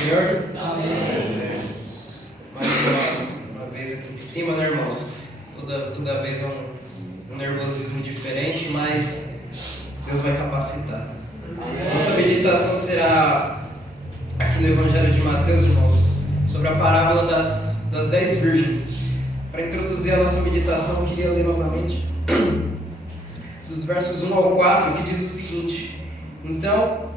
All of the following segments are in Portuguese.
Senhor? Amém. Mais uma vez aqui em cima, né, irmãos? Toda vez é um nervosismo diferente, mas Deus vai capacitar. Nossa meditação será aqui no Evangelho de Mateus, irmãos, sobre a parábola das 10 virgens. Para introduzir a nossa meditação, eu queria ler novamente dos versos 1 ao 4, que diz o seguinte: Então,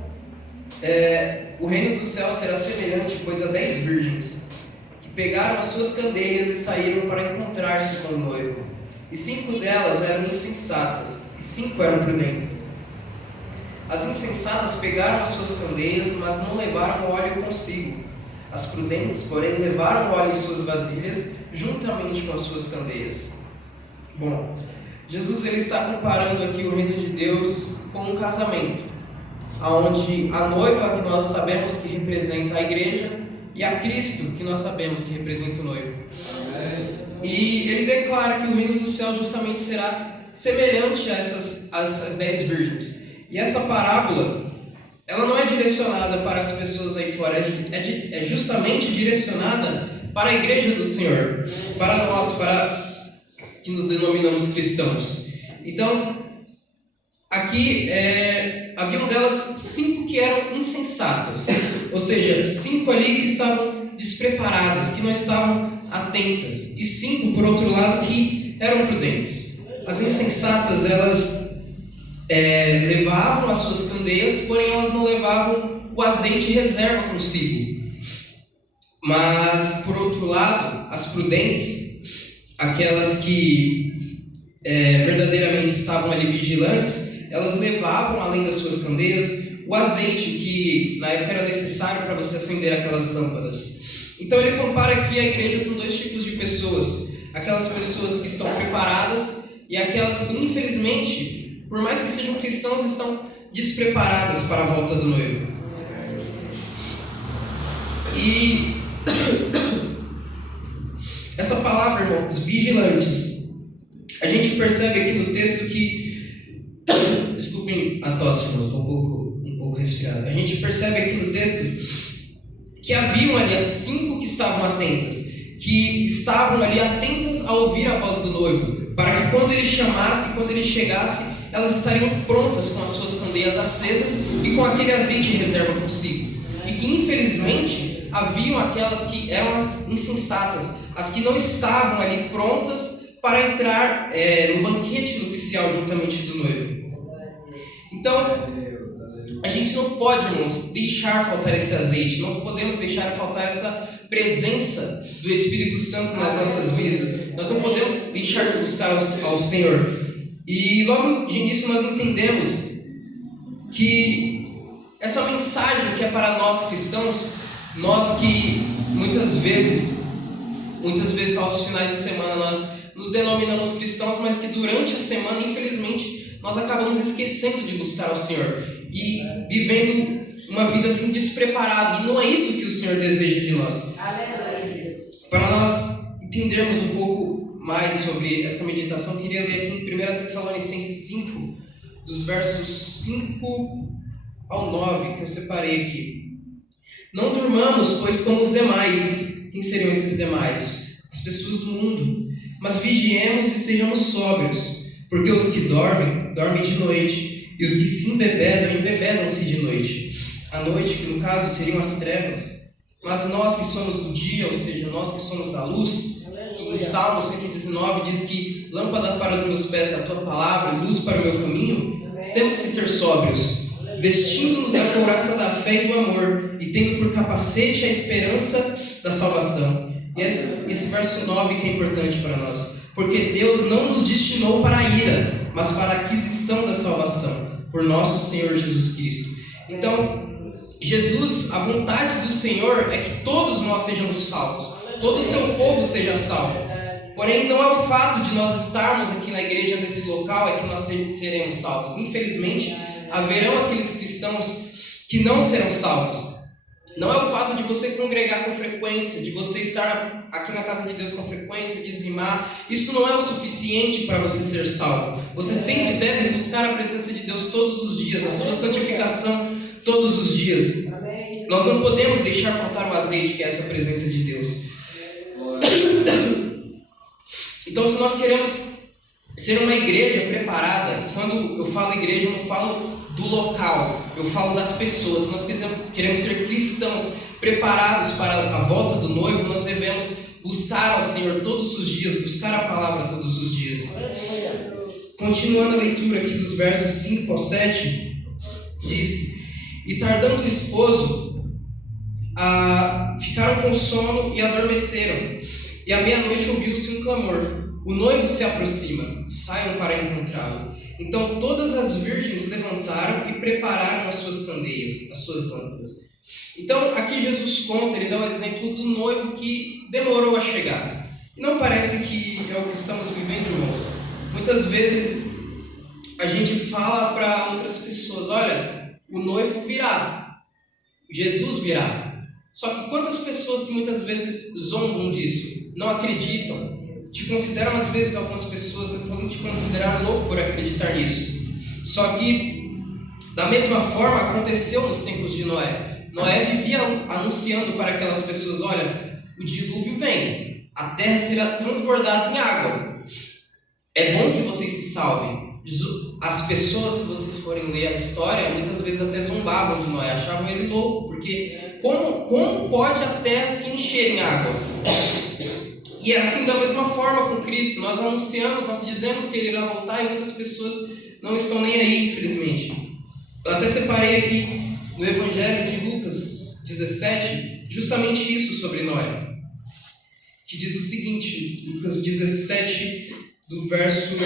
o reino do céu será semelhante, pois, a 10 virgens, que pegaram as suas candeias e saíram para encontrar-se com o noivo. E 5 delas eram insensatas, e 5 eram prudentes. As insensatas pegaram as suas candeias, mas não levaram óleo consigo. As prudentes, porém, levaram óleo em suas vasilhas, juntamente com as suas candeias. Bom, Jesus ele está comparando aqui o reino de Deus com um casamento, onde a noiva, que nós sabemos que representa a igreja, e a Cristo, que nós sabemos que representa o noivo. E ele declara que o reino do céu justamente será semelhante a essas 10 virgens. E essa parábola, ela não é direcionada para as pessoas aí fora, é justamente direcionada para a igreja do Senhor, para nós, para que nos denominamos cristãos. Então, aqui haviam delas 5 que eram insensatas, ou seja, 5 ali que estavam despreparadas, que não estavam atentas, e 5, por outro lado, que eram prudentes. As insensatas, elas levavam as suas candeias, porém elas não levavam o azeite reserva consigo. Mas, por outro lado, as prudentes, aquelas que verdadeiramente estavam ali vigilantes, elas levavam, além das suas candeias, o azeite que na época era necessário para você acender aquelas lâmpadas. Então ele compara aqui a igreja com 2 tipos de pessoas: aquelas pessoas que estão preparadas e aquelas que, infelizmente, por mais que sejam cristãos, estão despreparadas para a volta do noivo. E essa palavra, irmãos, vigilantes, a gente percebe aqui no texto que desculpem a tosse, irmãos, estou um pouco resfriado. A gente percebe aqui no texto que haviam ali as 5 que estavam atentas, que estavam ali atentas a ouvir a voz do noivo, para que quando ele chamasse, quando ele chegasse, elas estariam prontas com as suas candeias acesas e com aquele azeite reserva consigo. E que, infelizmente, haviam aquelas que eram as insensatas, as que não estavam ali prontas para entrar no banquete nupcial juntamente do noivo. Então, a gente não pode, irmãos, deixar faltar esse azeite, não podemos deixar faltar essa presença do Espírito Santo nas nossas vidas. Nós não podemos deixar de buscar ao Senhor. E logo de início nós entendemos que essa mensagem que é para nós cristãos, nós que muitas vezes aos finais de semana nós nos denominamos cristãos, mas que durante a semana, infelizmente, nós acabamos esquecendo de buscar ao Senhor e vivendo uma vida assim despreparada. E não é isso que o Senhor deseja de nós. Para nós entendermos um pouco mais sobre essa meditação, eu queria ler aqui em 1 Tessalonicenses 5, dos versos 5 ao 9, que eu separei aqui. Não durmamos, pois, como os demais. Quem seriam esses demais? As pessoas do mundo. Mas vigiemos e sejamos sóbrios, porque os que dormem, dormem de noite, e os que se embebedam, embebedam-se de noite. A noite, que no caso seriam as trevas. Mas nós que somos do dia, ou seja, nós que somos da luz, que em Salmo 119 diz que lâmpada para os meus pés é a tua palavra e luz para o meu caminho, temos que ser sóbrios, vestindo-nos da couraça da fé e do amor, e tendo por capacete a esperança da salvação. E esse verso 9 que é importante para nós, porque Deus não nos destinou para a ira, mas para a aquisição da salvação, por nosso Senhor Jesus Cristo. Então, Jesus, a vontade do Senhor é que todos nós sejamos salvos, todo o seu povo seja salvo. Porém, não é o fato de nós estarmos aqui na igreja, nesse local, é que nós seremos salvos. Infelizmente, haverão aqueles cristãos que não serão salvos. Não é o fato de você congregar com frequência, de você estar aqui na casa de Deus com frequência, dizimar. Isso não é o suficiente para você ser salvo. Você sempre deve buscar a presença de Deus todos os dias, a sua santificação todos os dias. Nós não podemos deixar faltar o azeite, que é essa presença de Deus. Então, se nós queremos ser uma igreja preparada, quando eu falo igreja, eu não falo do local, eu falo das pessoas. Se nós queremos ser cristãos preparados para a volta do noivo, nós devemos buscar ao Senhor todos os dias, buscar a palavra todos os dias. Continuando a leitura aqui dos versos 5 ao 7, diz: E tardando o esposo, ficaram com sono e adormeceram. E à meia-noite ouviu-se um clamor: o noivo se aproxima, saiam para encontrá-lo. Então todas as virgens levantaram e prepararam as suas candeias, as suas lâmpadas. Então aqui Jesus conta, ele dá o exemplo do noivo que demorou a chegar. E não parece que é o que estamos vivendo, irmãos? Muitas vezes a gente fala para outras pessoas: olha, o noivo virá, Jesus virá. Só que quantas pessoas que muitas vezes zombam disso, não acreditam, te consideram, às vezes algumas pessoas podem te considerar louco por acreditar nisso. Só que da mesma forma aconteceu nos tempos de Noé. Noé vivia anunciando para aquelas pessoas: olha, o dilúvio vem, a terra será transbordada em água, é bom que vocês se salvem. As pessoas, se vocês forem ler a história, muitas vezes até zombavam de Noé, achavam ele louco, porque como pode a terra se encher em água? E é assim da mesma forma com Cristo. Nós anunciamos, nós dizemos que Ele irá voltar e muitas pessoas não estão nem aí, infelizmente. Eu até separei aqui no Evangelho de Lucas 17, justamente isso sobre Noé, que diz o seguinte, Lucas 17, do verso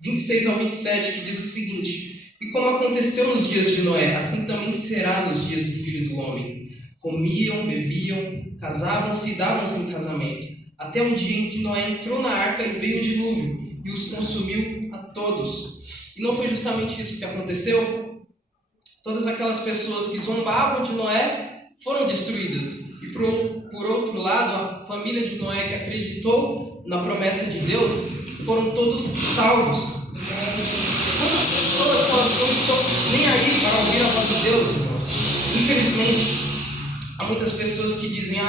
26 ao 27, que diz o seguinte: E como aconteceu nos dias de Noé, assim também será nos dias do Filho do Homem. Comiam, bebiam, casavam-se e davam-se em casamento, até um dia em que Noé entrou na arca e veio o dilúvio, e os consumiu a todos. E não foi justamente isso que aconteceu? Todas aquelas pessoas que zombavam de Noé foram destruídas. E por outro lado, a família de Noé que acreditou na promessa de Deus foram todos salvos. Quantas pessoas não estão nem aí para ouvir a voz de Deus, irmãos? Infelizmente, há muitas pessoas que dizem: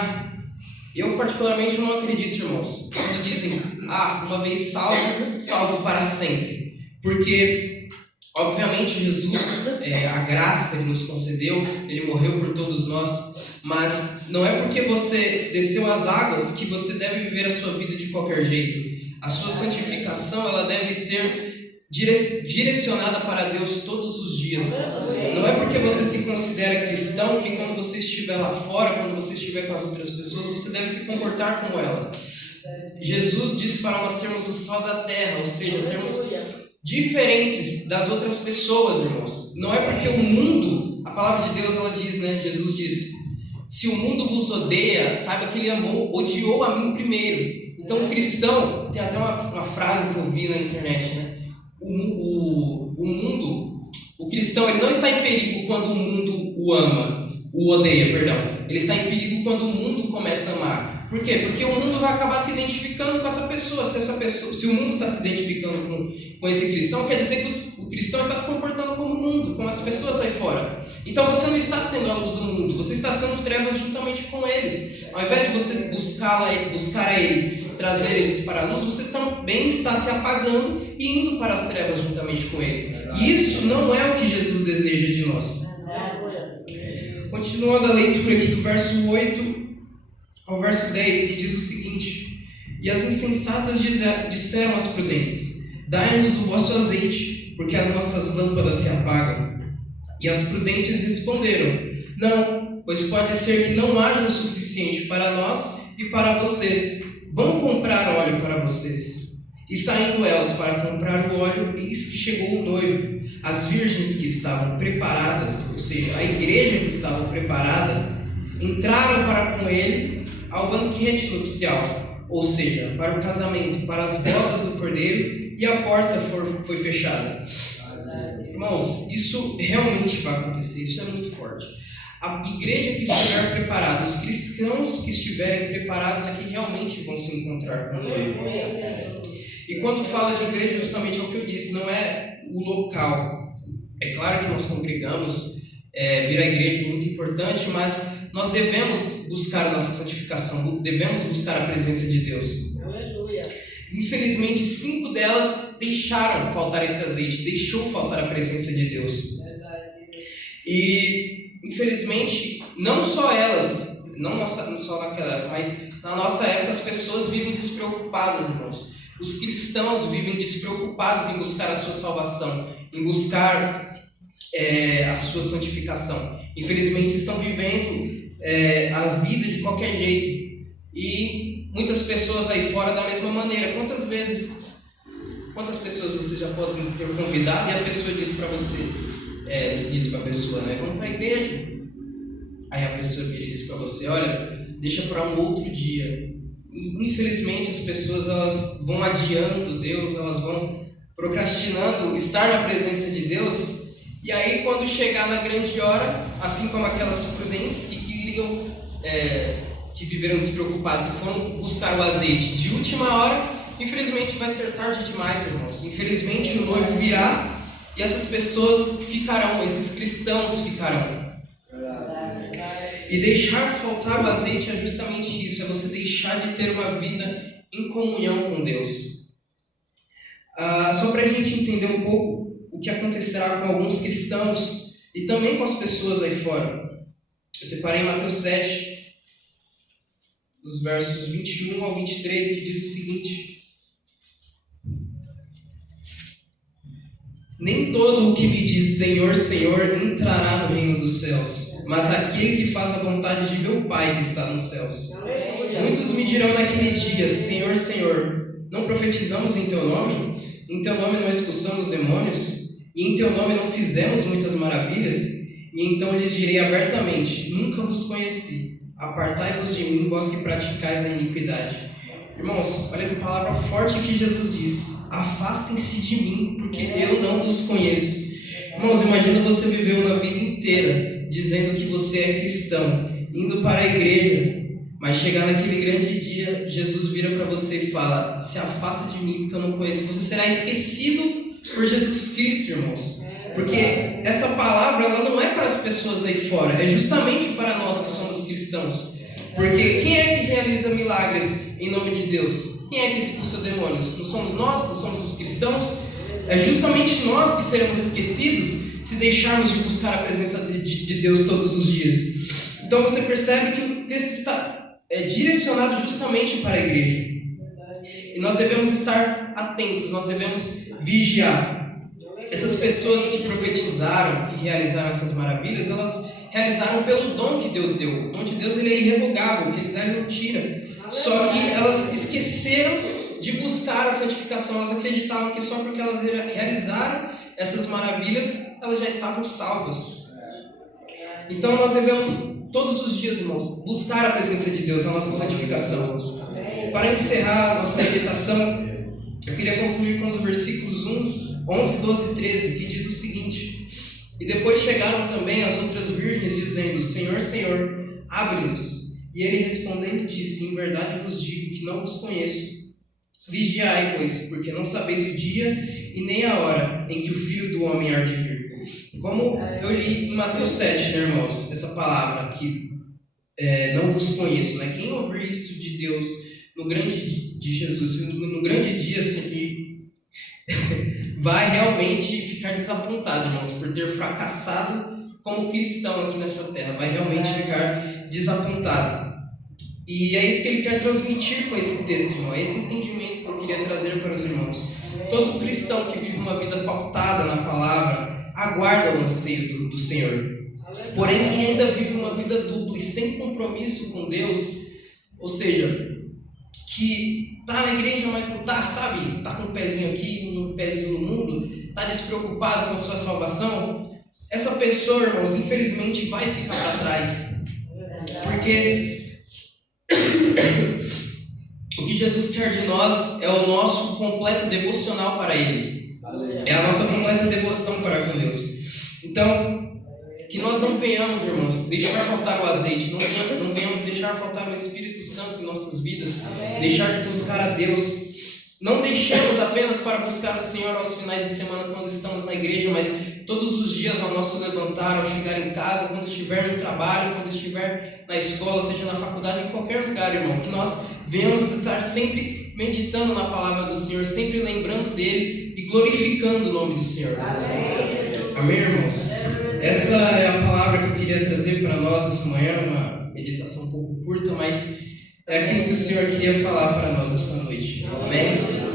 eu particularmente não acredito, irmãos, quando dizem: uma vez salvo, salvo para sempre. Porque, obviamente, Jesus, a graça Ele nos concedeu, Ele morreu por todos nós, mas não é porque você desceu as águas que você deve viver a sua vida de qualquer jeito. A sua santificação, ela deve ser direcionada para Deus todos os dias. Não é porque você se considera cristão que quando você estiver lá fora, quando você estiver com as outras pessoas, você deve se comportar como elas. Jesus disse para nós sermos o sal da terra, ou seja, sermos diferentes das outras pessoas, irmãos. Não é porque o mundo, a palavra de Deus, ela diz, né? Jesus diz: se o mundo vos odeia, saiba que ele odiou a mim primeiro. Então o cristão, tem até uma frase que eu vi na internet, né? O cristão, ele não está em perigo quando o mundo o odeia, perdão. Ele está em perigo quando o mundo começa a amar. Por quê? Porque o mundo vai acabar se identificando com essa pessoa. Se o mundo está se identificando com esse cristão, quer dizer que o cristão está se comportando como o mundo, como as pessoas aí fora. Então você não está sendo a luz do mundo, você está sendo trevas juntamente com eles. Ao invés de você buscar a eles, trazer eles para a luz, você também está se apagando e indo para as trevas juntamente com ele. E isso não é o que Jesus deseja de nós. Continuando a leitura aqui do verso 8 ao verso 10, que diz o seguinte: E as insensatas disseram às prudentes: Dai-nos o vosso azeite, porque as nossas lâmpadas se apagam. E as prudentes responderam: Não, pois pode ser que não haja o suficiente para nós e para vocês. Vão comprar óleo para vocês. E saindo elas para comprar o óleo, eis que chegou o noivo. As virgens que estavam preparadas, ou seja, a igreja que estava preparada, entraram para com ele ao banquete nupcial, ou seja, para o casamento, para as bodas do cordeiro, e a porta foi fechada. Irmãos, isso realmente vai acontecer, isso é muito forte. A igreja que estiver preparada, os cristãos que estiverem preparados é que realmente vão se encontrar com o noivo. E quando fala de igreja, justamente é o que eu disse, não é o local. É claro que nós congregamos vir à igreja é muito importante, mas nós devemos buscar a nossa santificação, devemos buscar a presença de Deus. Aleluia. Infelizmente, 5 delas deixaram faltar esse azeite, deixou faltar a presença de Deus. E, infelizmente, não só elas, não só naquela época, mas na nossa época as pessoas vivem despreocupadas, irmãos. Os cristãos vivem despreocupados em buscar a sua salvação, em buscar a sua santificação. Infelizmente estão vivendo a vida de qualquer jeito. E muitas pessoas aí fora da mesma maneira. Quantas pessoas você já pode ter convidado e a pessoa diz para você, diz para a pessoa, né, vamos para a igreja. Aí a pessoa vira e diz para você, olha, deixa para um outro dia. E, infelizmente as pessoas elas vão adiando Deus, elas vão procrastinando estar na presença de Deus. E aí quando chegar na grande hora, assim como aquelas prudentes que viveram despreocupadas e foram buscar o azeite de última hora, infelizmente vai ser tarde demais, irmãos. Infelizmente o noivo virá e essas pessoas ficarão, esses cristãos ficarão. E deixar faltar o azeite é justamente isso, é você deixar de ter uma vida em comunhão com Deus. Só para a gente entender um pouco o que acontecerá com alguns cristãos e também com as pessoas aí fora. Eu separei em Mateus 7, dos versos 21 ao 23, que diz o seguinte: nem todo o que me diz Senhor, Senhor entrará no reino dos céus, mas aquele que faz a vontade de meu Pai que está nos céus. Muitos me dirão naquele dia, Senhor, Senhor, não profetizamos em teu nome? Em teu nome não expulsamos demônios? E em teu nome não fizemos muitas maravilhas? E então lhes direi abertamente, nunca vos conheci. Apartai-vos de mim, vós que praticais a iniquidade. Irmãos, olha que palavra forte que Jesus diz. Afastem-se de mim, porque eu não vos conheço. Irmãos, imagina você viver uma vida inteira dizendo que você é cristão, indo para a igreja, mas chegar naquele grande dia, Jesus vira para você e fala, se afasta de mim, porque eu não conheço. Você será esquecido por Jesus Cristo, irmãos. Porque essa palavra ela não é para as pessoas aí fora, é justamente para nós que somos cristãos. Porque quem é que realiza milagres em nome de Deus? Quem é que expulsa demônios? Não somos nós? Não somos os cristãos? É justamente nós que seremos esquecidos se deixarmos de buscar a presença de Deus todos os dias. Então você percebe que o texto está direcionado justamente para a igreja. E nós devemos estar atentos, nós devemos vigiar. Essas pessoas que profetizaram, que realizaram essas maravilhas, elas realizaram pelo dom que Deus deu. O dom de Deus ele é irrevogável, que ele dá e não tira. Só que elas esqueceram de buscar a santificação. Elas acreditavam que só porque elas realizaram essas maravilhas, elas já estavam salvas. Então nós devemos, todos os dias, irmãos, buscar a presença de Deus, a nossa santificação. Para encerrar a nossa meditação, eu queria concluir com os versículos 11, 12 e 13, que diz o seguinte: e depois chegaram também as outras virgens, dizendo, Senhor, Senhor, abre-nos. E ele respondendo disse, em verdade vos digo que não vos conheço. Vigiai, pois, porque não sabeis o dia e nem a hora em que o Filho do Homem há de vir. Como eu li em Mateus 7, né, irmãos, essa palavra que não vos conheço, né? Quem ouvir isso de Deus no grande de Jesus, no grande dia, assim, vai realmente ficar desapontado, irmãos, por ter fracassado como cristão aqui nessa terra. Vai realmente ficar desapontado. E é isso que ele quer transmitir com esse texto, irmão. É esse entendimento que eu queria trazer para os irmãos. Todo cristão que vive uma vida pautada na palavra, aguarda o anseio do Senhor. Porém, quem ainda vive uma vida dupla e sem compromisso com Deus, ou seja, que está na igreja, mas não está, sabe? Está com um pezinho aqui, um pezinho no mundo, está despreocupado com a sua salvação, essa pessoa, irmãos, infelizmente vai ficar para trás. Porque o que Jesus quer de nós é o nosso completo devocional para Ele. É a nossa completa devoção para com Deus. Então, que nós não venhamos, irmãos, deixar faltar o azeite, não venhamos deixar faltar o Espírito Santo em nossas vidas, deixar de buscar a Deus. Não deixemos apenas para buscar o Senhor aos finais de semana quando estamos na igreja, mas todos os dias ao nosso levantar, ao chegar em casa, quando estiver no trabalho, quando estiver na escola, seja na faculdade, em qualquer lugar, irmão, que nós venhamos estar sempre meditando na palavra do Senhor, sempre lembrando dele e glorificando o nome do Senhor. Amém, irmãos? Essa é a palavra que eu queria trazer para nós essa manhã, uma meditação um pouco curta, mas é aquilo que o Senhor queria falar para nós essa noite. Amém?